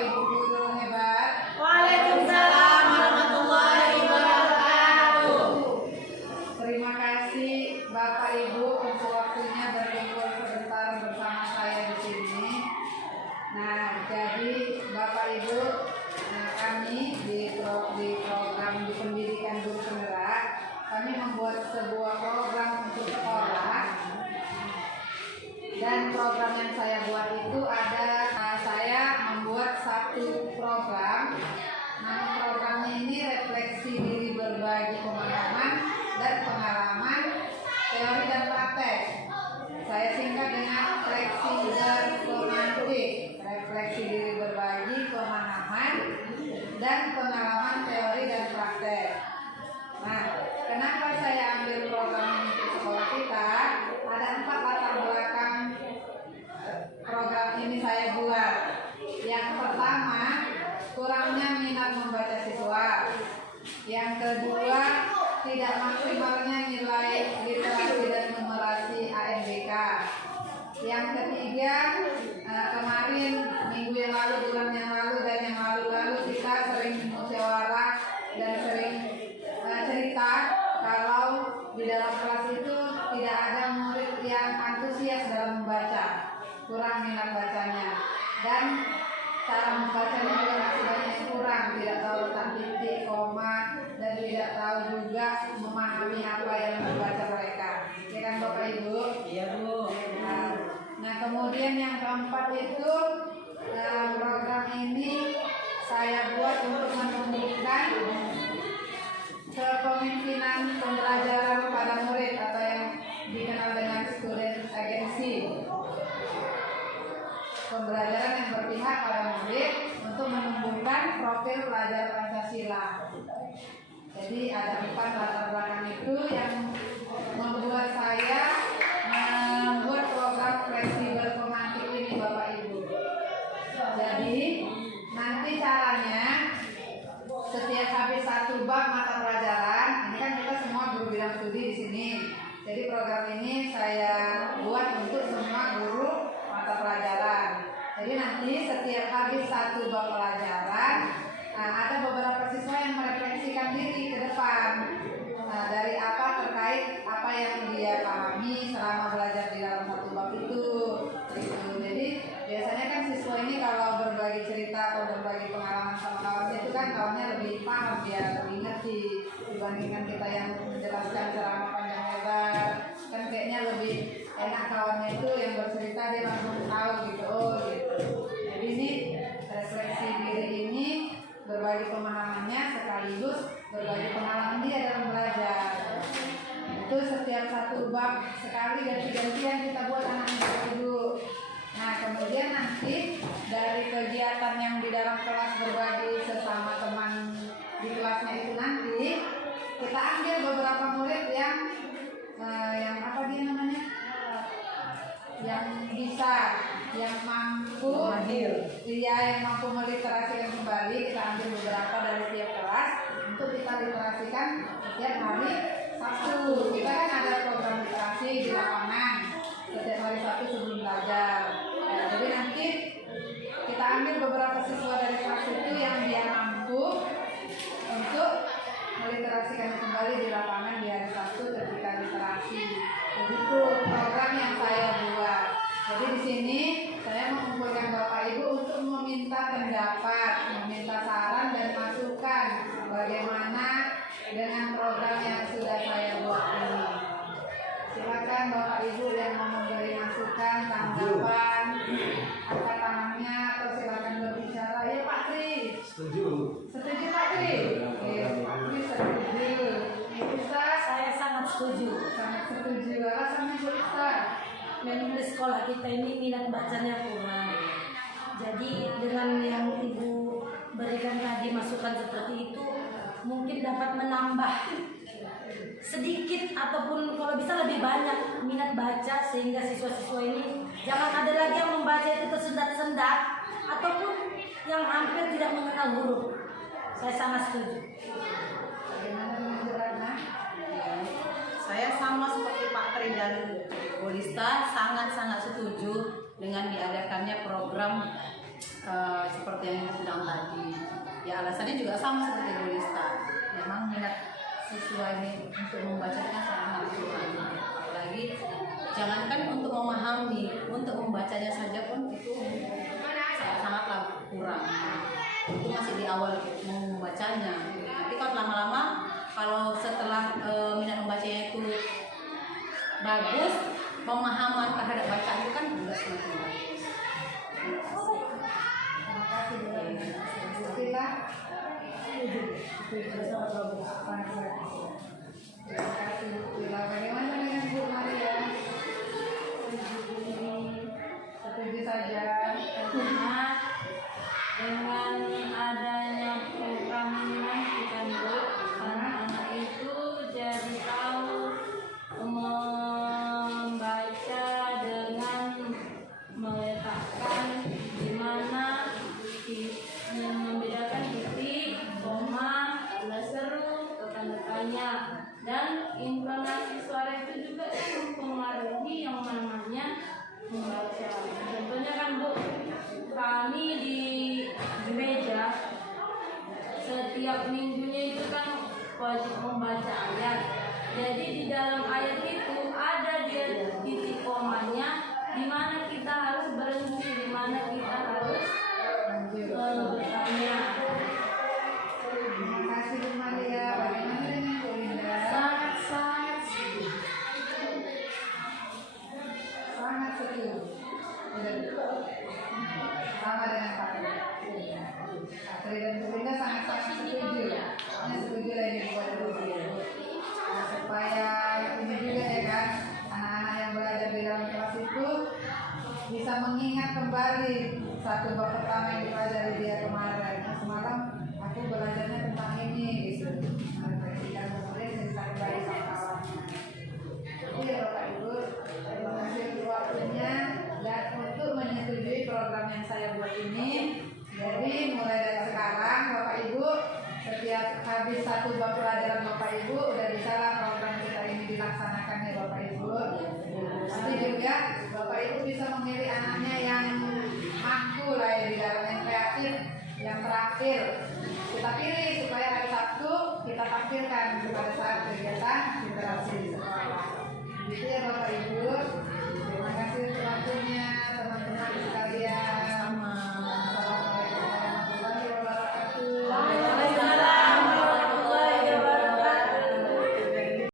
Ibu guru hebat. Waalaikumsalam warahmatullahi wabarakatuh. Terima kasih Bapak Ibu untuk waktunya berkumpul sebentar bersama saya di sini. Nah, jadi Bapak Ibu, kami di program di pendidikan guru penggerak, kami membuat sebuah program untuk sekolah. Dan program yang saya buat itu saya membuat satu program. Nama programnya ini refleksi diri berbagi pemahaman dan pengalaman teori dan praktek. Saya singkat dengan refleksi diri berbagi pemahaman dan pengalaman teori dan praktek. Nah, kenapa saya ambil program ini untuk sekolah kita? Ada 4 latar belakang program ini saya buat. Yang pertama, kurangnya minat membaca siswa. Yang kedua, tidak maksimalnya nilai literasi dan numerasi ANBK. Yang ketiga, kemarin minggu yang lalu, bulan yang lalu, dan yang lalu-lalu kita sering musyawarah dan sering cerita kalau di dalam kelas itu tidak ada murid yang antusias dalam membaca, kurang minat bacanya, dan cara membacanya juga masih banyak yang kurang, tidak tahu letak titik, koma, dan tidak tahu juga memahami apa yang membaca mereka. Ya kan Bapak Ibu? Iya Bu. Nah, kemudian yang keempat itu program ini saya buat untuk menumbuhkan kepemimpinan pembelajaran pada murid atau yang dikenal dengan student agency. Pembelajaran yang berpihak pada murid untuk menumbuhkan profil pelajar Pancasila. Jadi ada 4 latar belakang itu yang membuat saya membuat program fleksibel pemantik ini Bapak Ibu. Jadi nanti caranya setiap habis 1 bab mata pelajaran, ini kan kita semua guru bidang studi di sini. Jadi program ini saya buat untuk semua guru mata pelajaran. Jadi nanti setiap habis 1 bab pelajaran, ada beberapa siswa yang merefleksikan diri ke depan dari apa terkait apa yang dia pahami selama belajar di dalam 1 bab itu. Jadi biasanya kan siswa ini kalau berbagi cerita atau berbagi pengalaman sama kawannya itu kan kawannya lebih paham, dia lebih ngerti dibandingkan kita yang menjelaskan ceramah panjang lebar. Kan kayaknya lebih enak kawannya itu yang bercerita, dia langsung tahu gitu, oh gitu. Jadi ini refleksi diri ini berbagi pemahamannya sekaligus berbagi pengalaman dia dalam belajar. Itu setiap 1 bab sekali ganti-gantian kita buat anak-anak dulu. Nah, kemudian nanti dari kegiatan yang di dalam kelas berbagi sesama teman di kelasnya itu nanti kita ambil beberapa murid yang apa dia namanya, yang bisa, yang mampu, yang mampu meliterasikan kembali. Kita ambil beberapa dari tiap kelas untuk kita literasikan setiap hari Sabtu. Kita kan ada program literasi di lapangan setiap hari Sabtu sebelum belajar. Jadi nanti kita ambil beberapa siswa dari kelas itu yang dia mampu untuk meliterasikan kembali di lapangan di hari Sabtu ketika literasi. Begitu program yang saya buat. Jadi di sini saya mengumpulkan Bapak Ibu untuk meminta pendapat, meminta saran dan masukan bagaimana dengan program yang sudah saya buat ini. Silakan Bapak Ibu yang mau memberi masukan, tanggapan, angkat tangannya atau silakan berbicara. Ya Pak Tri. Setuju. Setuju Pak Tri? Oke, Pak Tri setuju. Ustaz, Saya sangat setuju. sangat setuju. Alasannya Bu Ustaz? Memang di sekolah kita ini minat bacanya kurang. Jadi dengan yang Ibu berikan tadi masukan seperti itu, mungkin dapat menambah sedikit ataupun kalau bisa lebih banyak minat baca, sehingga siswa-siswa ini jangan ada lagi yang membaca itu tersendat-sendat ataupun yang hampir tidak mengenal huruf. Saya sangat setuju. Bagaimana dengan Bu Ratna? Saya sama seperti Pak Tri dan Bu Lista, sangat-sangat setuju dengan diadakannya program seperti yang Ibu bilang tadi. Ya alasannya juga sama seperti Bu Lista. Memang minat siswa ini untuk membacanya sangat kurang. Apalagi jangankan untuk memahami, untuk membacanya saja pun itu sangatlah kurang. Itu masih di awal membacanya. Nanti kalau lama-lama, kalau setelah minat membacanya itu bagus, pemahaman terhadap bacaan itu kan juga semakin bagus. Terima kasih Bu Sila. Terima kasih Bu Sila. Bagaimana dengan Bu Maria? Setuju saja. Karena dengan adanya program nanti kan Bu, anak-anak itu jadi tahu membaca dengan meletakkan di mana yang membedakan titik, koma, tanda seru, tanda-tandanya, dan intonasi suara itu juga yang mempengaruhi yang namanya membaca. Contohnya kan Bu, kami di gereja setiap minggunya itu kan wajib membaca ayat. Jadi di dalam ayat itu ada dia titik komanya, di mana kita harus berhenti, di mana kita harus bertanya. Terima kasih Bu Maria. Bagaimana dengan Bu Linda? Sangat Sangat setuju. Sama dengan Pak Tri dan Bu Linda sangat setuju. Hanya setuju lah ini buat Bu Linda. Nah, supaya ini juga ya kan, anak-anak yang belajar di dalam kelas itu bisa mengingat kembali satu bab pertama yang dipelajari dia kemarin. Nah, semalam aku belajarnya tentang ini gitu. Dan kemudian cerita kembali sama kawannya. Jadi ya Bapak Ibu, terima kasih untuk waktunya dan untuk menyetujui program yang saya buat ini. Jadi mulai dari sekarang Bapak Ibu, setiap habis satu bab pelajaran Bapak Ibu udah bisa lah program kita ini dilaksanakan ya Bapak Ibu. Nanti juga Bapak Ibu bisa memilih anaknya yang mampu lah ya di dalam yang kreatif, yang terakhir kita pilih